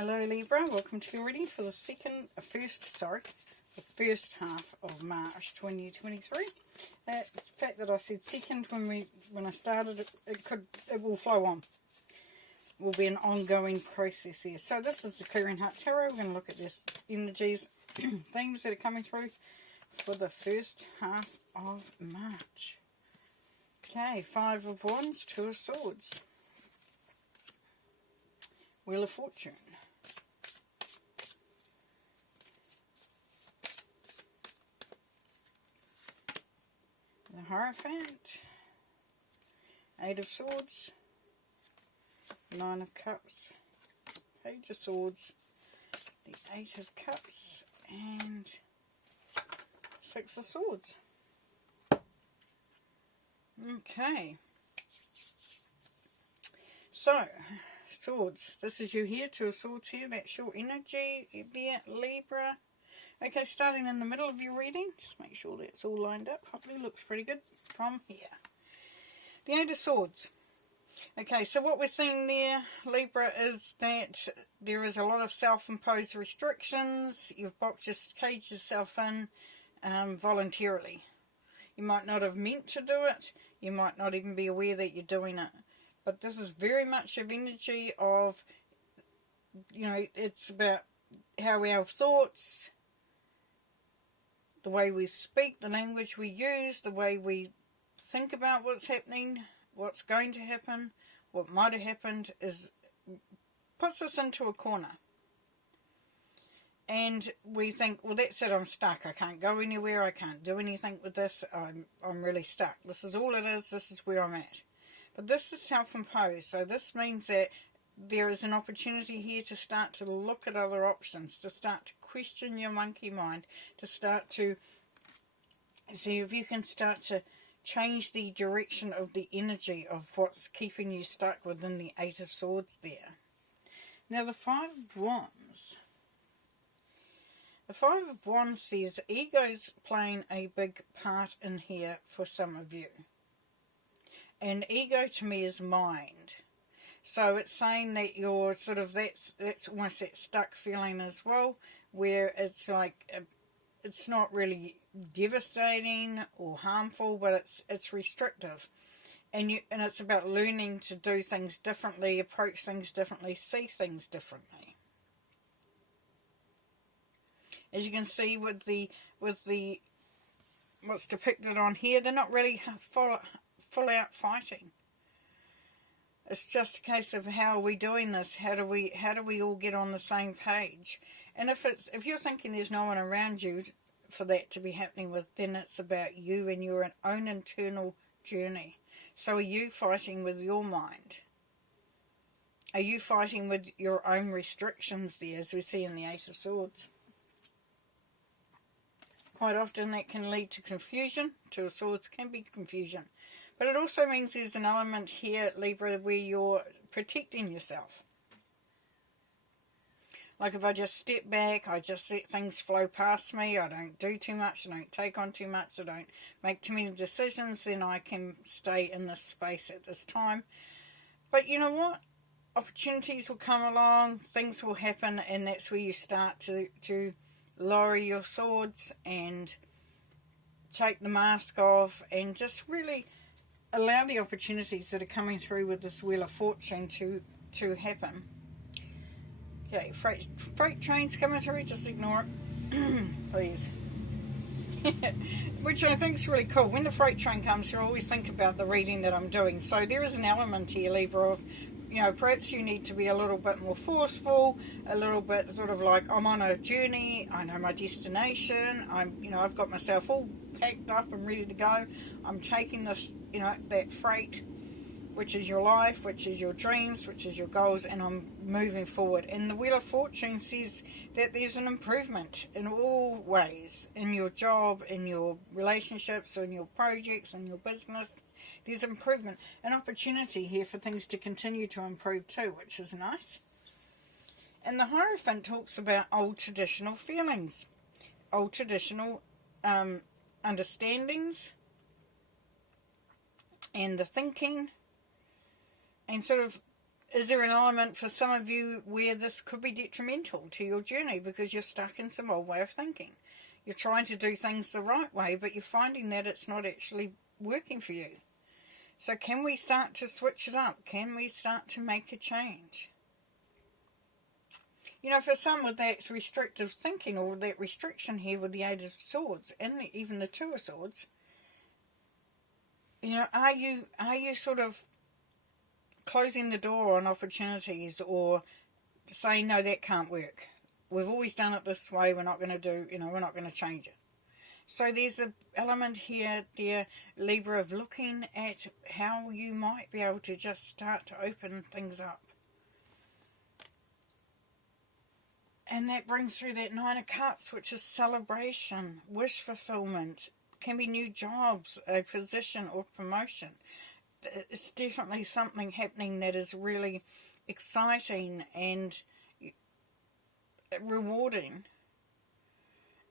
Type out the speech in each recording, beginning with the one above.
Hello Libra, welcome to your reading for the first half of March 2023. The fact that I said second when I started, it will flow on. It will be an ongoing process here. So this is the Clearing Heart Tarot. We're going to look at this energies, themes that are coming through for the first half of March. Okay, 5 of Wands, 2 of Swords, Wheel of Fortune, the Hierophant, 8 of Swords, 9 of Cups, Page of Swords, the 8 of Cups, and 6 of Swords. Okay. So, Swords. This is you here, 2 of Swords here. That's your energy there, Libra. Okay, starting in the middle of your reading, just make sure that's all lined up properly. Looks pretty good from here. The 8 of Swords. Okay, so what we're seeing there, Libra, is that there is a lot of self-imposed restrictions. You've caged yourself in voluntarily. You might not have meant to do it. You might not even be aware that you're doing it. But this is very much of energy of, it's about how our thoughts, the way we speak, the language we use, the way we think about what's happening, what's going to happen, what might have happened, puts us into a corner. And we think, well, that's it, I'm stuck. I can't go anywhere. I can't do anything with this. I'm really stuck. This is all it is. This is where I'm at. But this is self-imposed. So this means that there is an opportunity here to start to look at other options, to start to question your monkey mind, to start to see if you can start to change the direction of the energy of what's keeping you stuck within the 8 of Swords there. Now the 5 of Wands. The 5 of Wands says ego's playing a big part in here for some of you. And ego to me is mind. So it's saying that you're sort of, that's almost that stuck feeling as well, where it's like, it's not really devastating or harmful, but it's restrictive. And it's about learning to do things differently, approach things differently, see things differently. As you can see with the what's depicted on here, they're not really full out fighting. It's just a case of how are we doing this? How do we all get on the same page? And if you're thinking there's no one around you for that to be happening with, then it's about you and your own internal journey. So are you fighting with your mind? Are you fighting with your own restrictions there, as we see in the 8 of Swords? Quite often that can lead to confusion. 2 of Swords can be confusion. But it also means there's an element here, Libra, where you're protecting yourself. Like if I just step back, I just let things flow past me, I don't do too much, I don't take on too much, I don't make too many decisions, then I can stay in this space at this time. But you know what? Opportunities will come along, things will happen, and that's where you start to lower your swords and take the mask off and just really allow the opportunities that are coming through with this Wheel of Fortune to happen. Okay, freight trains coming through, just ignore it, please. Which I think is really cool. When the freight train comes through, I always think about the reading that I'm doing. So there is an element here, Libra, of, perhaps you need to be a little bit more forceful, a little bit sort of like, I'm on a journey, I know my destination, I've got myself all packed up and ready to go. I'm taking this, that freight, which is your life, which is your dreams, which is your goals, and I'm moving forward. And the Wheel of Fortune says that there's an improvement in all ways, in your job, in your relationships, in your projects, in your business. There's improvement, an opportunity here for things to continue to improve too, which is nice. And the Hierophant talks about old traditional feelings, old traditional understandings, and the thinking, and sort of Is there an element for some of you where this could be detrimental to your journey because you're stuck in some old way of thinking? You're trying to do things the right way, but you're finding that it's not actually working for you. So can we start to switch it up? Can we start to make a change? You know, for some with that restrictive thinking or that restriction here with the Eight of Swords and even the Two of Swords, you know, are you sort of closing the door on opportunities or saying, no, that can't work. We've always done it this way. We're not going to we're not going to change it. So there's an element here, dear Libra, of looking at how you might be able to just start to open things up. And that brings through that Nine of Cups, which is celebration, wish fulfillment. Can be new jobs, a position or promotion. It's definitely something happening that is really exciting and rewarding.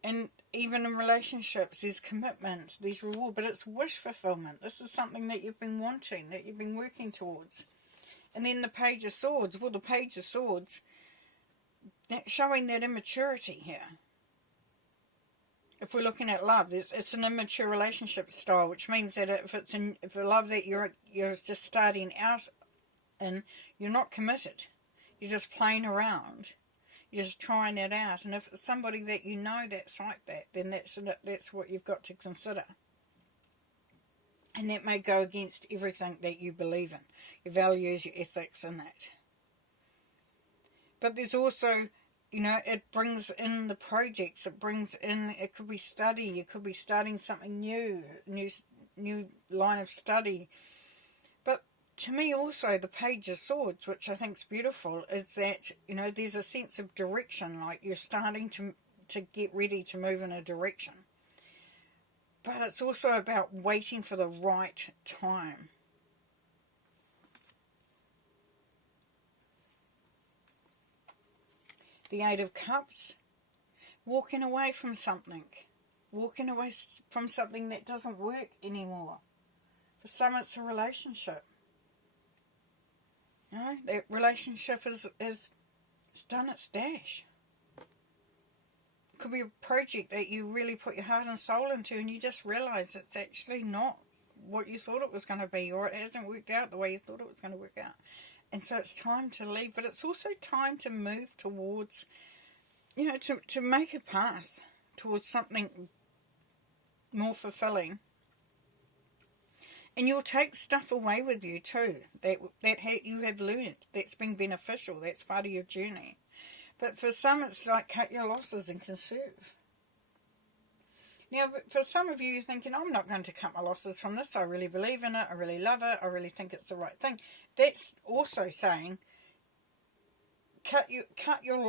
And even in relationships, there's commitment, there's reward, but it's wish fulfillment. This is something that you've been wanting, that you've been working towards. And then the Page of Swords. Well, the Page of Swords, that's showing that immaturity here. If we're looking at love, it's an immature relationship style, which means that if a love that you're just starting out in, you're not committed. You're just playing around. You're just trying it out. And if it's somebody that you know that's like that, then that's what you've got to consider. And that may go against everything that you believe in, your values, your ethics, and that. But there's also, you know, it brings in the projects, it could be study, you could be starting something new line of study. But to me also, the Page of Swords, which I think is beautiful, is that, you know, there's a sense of direction, like you're starting to get ready to move in a direction. But it's also about waiting for the right time. The Eight of Cups, walking away from something that doesn't work anymore. For some, it's a relationship. You know, that relationship is done its dash. It could be a project that you really put your heart and soul into, and you just realise it's actually not what you thought it was going to be, or it hasn't worked out the way you thought it was going to work out. And so it's time to leave, but it's also time to move towards, you know, to make a path towards something more fulfilling. And you'll take stuff away with you too, that you have learned, that's been beneficial, that's part of your journey. But for some, it's like cut your losses and conserve. Now, for some of you, you're thinking, I'm not going to cut my losses from this. I really believe in it. I really love it. I really think it's the right thing. That's also saying, cut your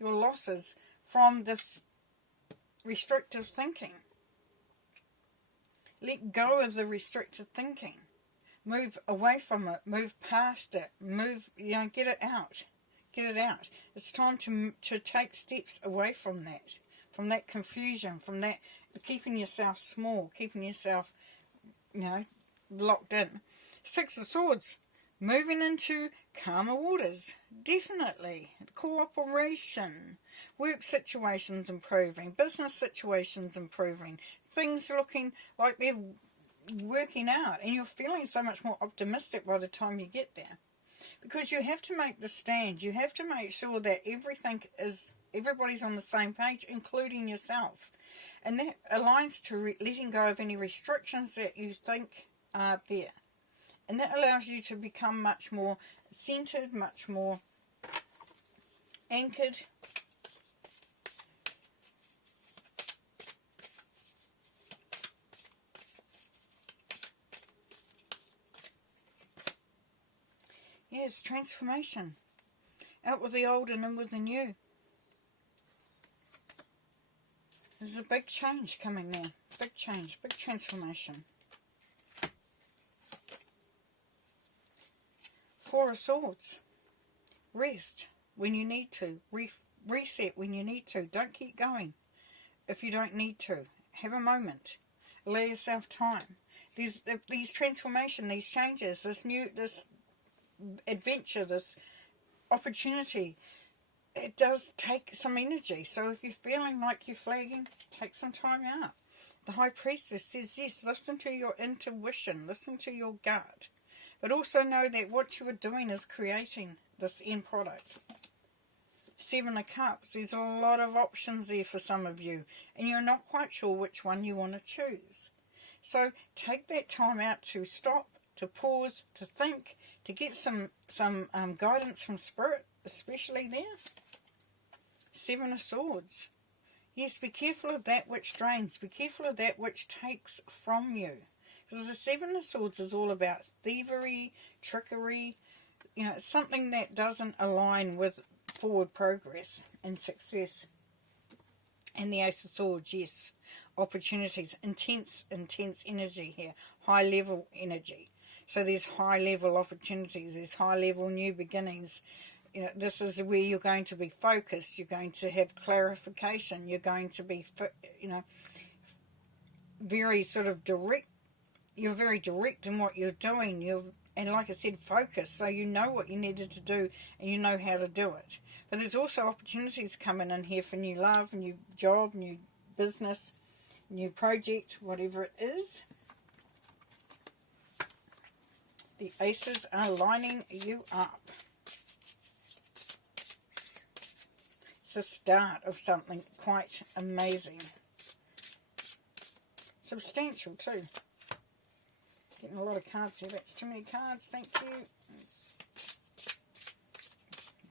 losses from this restrictive thinking. Let go of the restrictive thinking. Move away from it. Move past it. Get it out. Get it out. It's time to take steps away from that confusion, from that keeping yourself small, keeping yourself, locked in. Six of Swords, moving into calmer waters, definitely. Cooperation, work situations improving, business situations improving, things looking like they're working out, and you're feeling so much more optimistic by the time you get there. Because you have to make the stand, you have to make sure that everybody's on the same page, including yourself. And that aligns to letting go of any restrictions that you think are there. And that allows you to become much more centered, much more anchored. Yes, transformation. Out with the old and in with the new. There's a big change coming there. Big change, big transformation. Four of Swords. Rest when you need to. Reset when you need to. Don't keep going if you don't need to. Have a moment. Allow yourself time. These transformation, these changes, this adventure, this opportunity, it does take some energy. So if you're feeling like you're flagging, take some time out. The High Priestess says, yes, listen to your intuition, listen to your gut, but also know that what you are doing is creating this end product. Seven of Cups, there's a lot of options there for some of you, and you're not quite sure which one you want to choose. So take that time out to stop, to pause, to think, to get some guidance from Spirit, especially there. Seven of Swords. Yes, be careful of that which drains. Be careful of that which takes from you. Because the Seven of Swords is all about thievery, trickery, something that doesn't align with forward progress and success. And the Ace of Swords, yes, opportunities, intense energy here, high level energy. So there's high level opportunities, there's high level new beginnings. This is where you're going to be focused, you're going to have clarification, you're going to be, very sort of direct. You're very direct in what you're doing. And like I said, focused, so you know what you needed to do and you know how to do it. But there's also opportunities coming in here for new love, new job, new business, new project, whatever it is. The aces are lining you up. It's the start of something quite amazing. Substantial too. Getting a lot of cards here. That's too many cards. Thank you.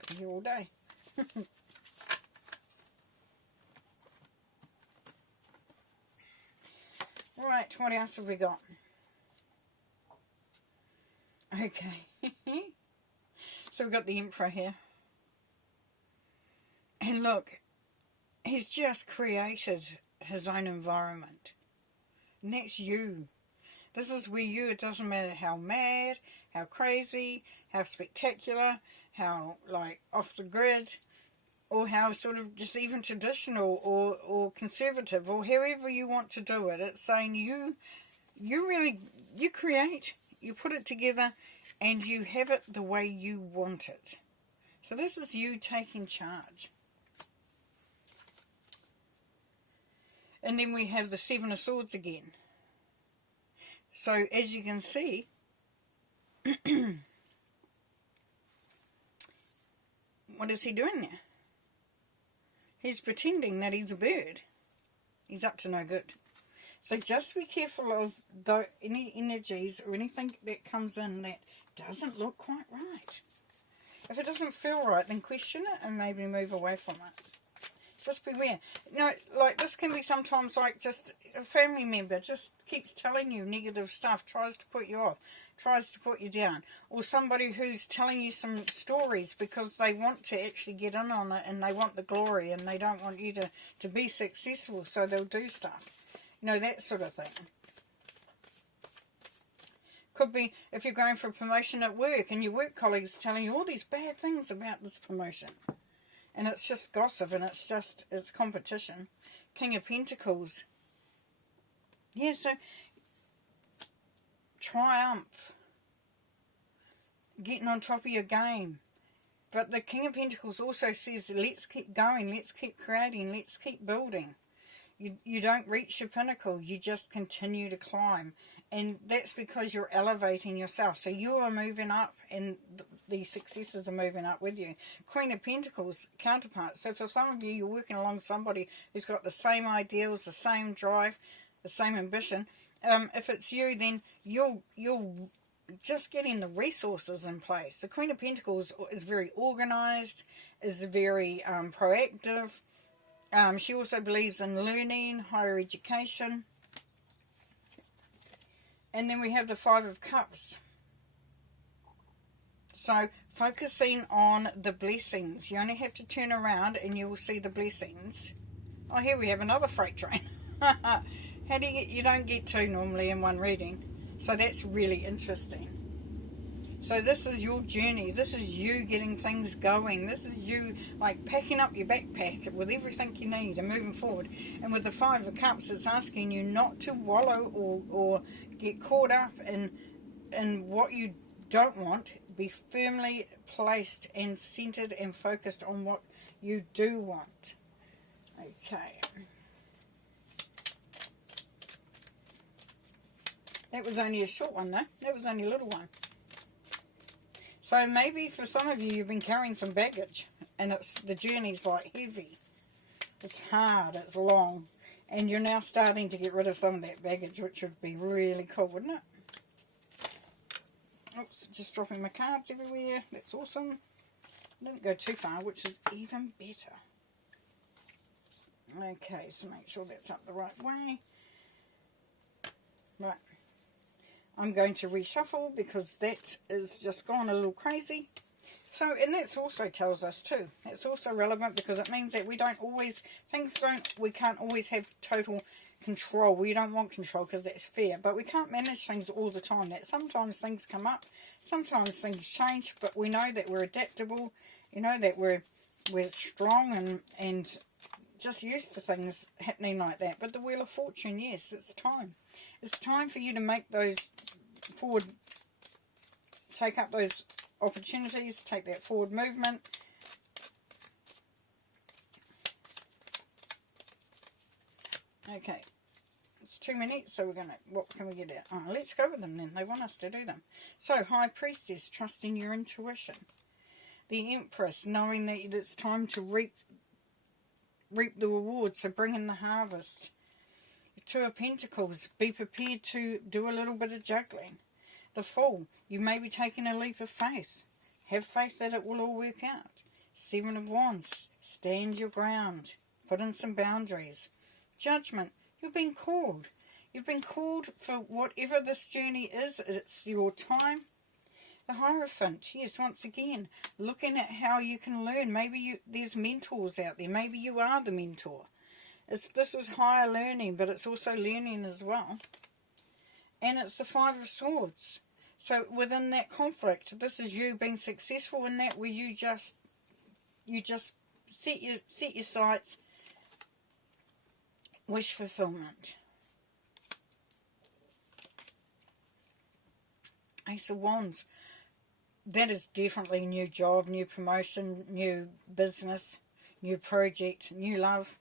Be here all day. Right, what else have we got? Okay. So we've got the Emperor here. And look, he's just created his own environment. And that's you. This is where you, it doesn't matter how mad, how crazy, how spectacular, how off the grid, or how sort of just even traditional or conservative, or however you want to do it. It's saying you create, you put it together, and you have it the way you want it. So this is you taking charge. And then we have the Seven of Swords again. So as you can see, what is he doing there? He's pretending that he's a bird. He's up to no good. So just be careful of any energies or anything that comes in that doesn't look quite right. If it doesn't feel right, then question it and maybe move away from it. Just beware. This can be sometimes just a family member just keeps telling you negative stuff, tries to put you off, tries to put you down. Or somebody who's telling you some stories because they want to actually get in on it and they want the glory and they don't want you to be successful, so they'll do stuff. That sort of thing. Could be if you're going for a promotion at work and your work colleagues telling you all these bad things about this promotion. And it's just gossip and it's competition. King of Pentacles. Yeah, so triumph. Getting on top of your game. But the King of Pentacles also says, let's keep going, let's keep creating, let's keep building. You don't reach your pinnacle, you just continue to climb. And that's because you're elevating yourself. So you are moving up and the successes are moving up with you. Queen of Pentacles, counterpart. So for some of you, you're working along somebody who's got the same ideals, the same drive, the same ambition. If it's you, then you're just getting the resources in place. The Queen of Pentacles is very organised, is very proactive. She also believes in learning, higher education. And then we have the Five of Cups. So focusing on the blessings. You only have to turn around and you will see the blessings. Oh, here we have another freight train. How do you don't get two normally in one reading. So that's really interesting. So this is your journey. This is you getting things going. This is you packing up your backpack with everything you need and moving forward. And with the Five of Cups, it's asking you not to wallow or get caught up in what you don't want, Be firmly placed and centered and focused on what you do want. Okay. That was only a short one though. That was only a little one. So maybe for some of you, you've been carrying some baggage. And the journey's like heavy. It's hard, it's long. And you're now starting to get rid of some of that baggage, which would be really cool, wouldn't it? Oops, just dropping my cards everywhere. That's awesome. Didn't go too far, which is even better. Okay, so make sure that's up the right way. Right. I'm going to reshuffle because that is just gone a little crazy. So, and that's also tells us too. It's also relevant because it means that we can't always have total control. We don't want control because that's fair. But we can't manage things all the time. That sometimes things come up, sometimes things change, but we know that we're adaptable. You know that we're strong and just used to things happening like that. But the Wheel of Fortune, yes, it's time. It's time for you to make those forward, take up those opportunities, take that forward movement. Okay, it's 2 minutes, so we're going to, what can we get out? Oh, let's go with them then. They want us to do them. So, High Priestess, trusting your intuition. The Empress, knowing that it's time to reap the rewards, so bring in the harvest. Two of Pentacles, be prepared to do a little bit of juggling. The Fool, you may be taking a leap of faith. Have faith that it will all work out. Seven of Wands, stand your ground. Put in some boundaries. Judgment, you've been called. You've been called for whatever this journey is. It's your time. The Hierophant, yes, once again, looking at how you can learn. Maybe there's mentors out there. Maybe you are the mentor. This is higher learning, but it's also learning as well. And it's the Five of Swords. So within that conflict, this is you being successful in that, where you just set your sights, wish fulfillment. Ace of Wands. That is definitely new job, new promotion, new business, new project, new love.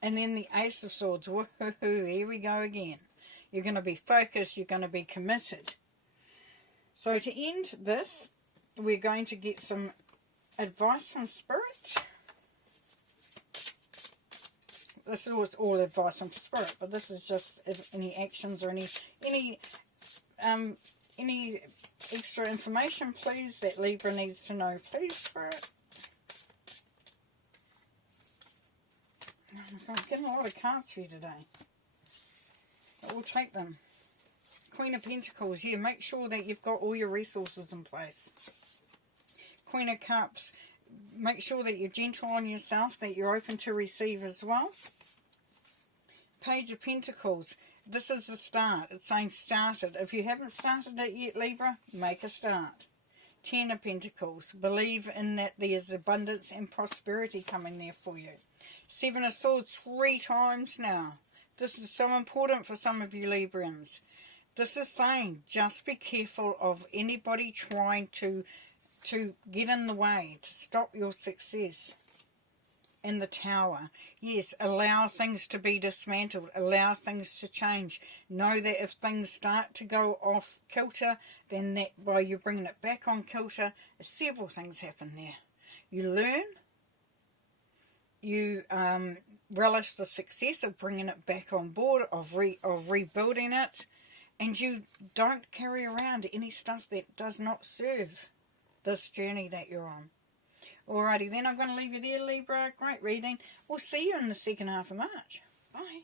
And then the Ace of Swords. Woohoo, here we go again. You're going to be focused. You're going to be committed. So to end this, we're going to get some advice from Spirit. This is all advice from Spirit, but this is just if any actions or any extra information, please, that Libra needs to know. Please, Spirit. I'm getting a lot of cards for you today. But we'll take them. Queen of Pentacles. Yeah, make sure that you've got all your resources in place. Queen of Cups. Make sure that you're gentle on yourself, that you're open to receive as well. Page of Pentacles. This is the start. It's saying start it. If you haven't started it yet, Libra, make a start. 10 of Pentacles. Believe in that there's abundance and prosperity coming there for you. 7 of Swords 3 times now. This is so important for some of you Librans. This is saying just be careful of anybody trying to get in the way, to stop your success. In the Tower. Yes, allow things to be dismantled. Allow things to change. Know that if things start to go off kilter, then that while you're bringing it back on kilter, several things happen there. You learn. You relish the success of bringing it back on board, of rebuilding it. And you don't carry around any stuff that does not serve this journey that you're on. Alrighty then, I'm going to leave you there, Libra. Great reading. We'll see you in the second half of March. Bye.